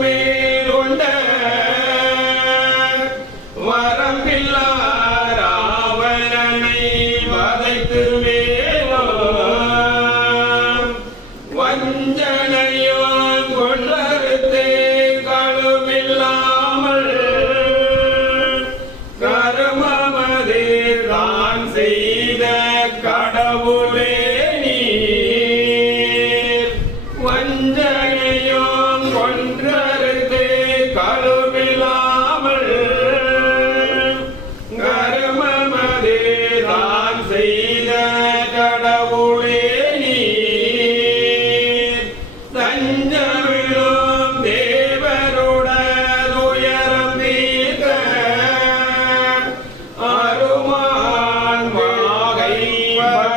மேலுண்ட வரம்பில்லாராவணனை வதைத்து மேலோ வஞ்சனையோ கொண்டறுத்தே கழுவில்லாமல் கருமமதே தான் செய்த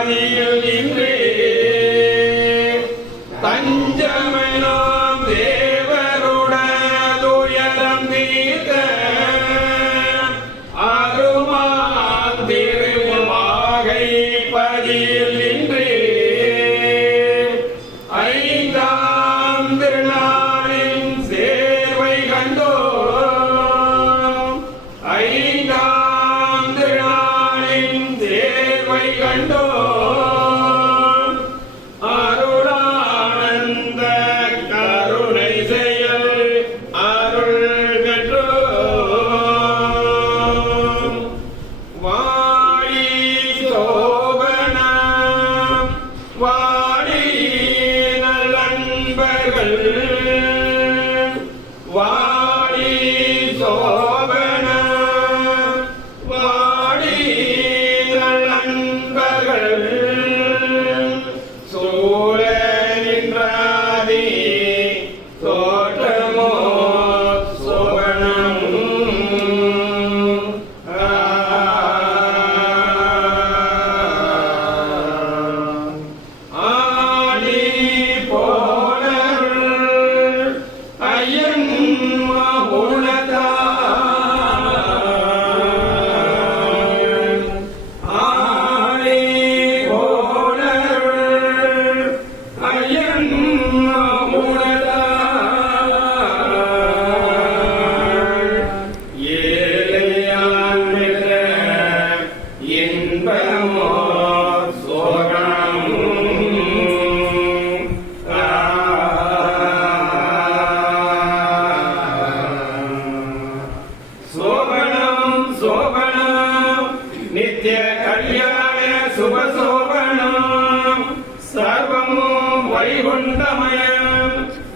பாதியில் நின்றே. தஞ்சமனாம் தேவருடதுயரம் தீர்த்த அருமாந்திருமாகை பதியில் வாடி நண்பர்கள். Amen. परिगुण्डमय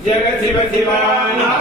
जग शिव शिवाना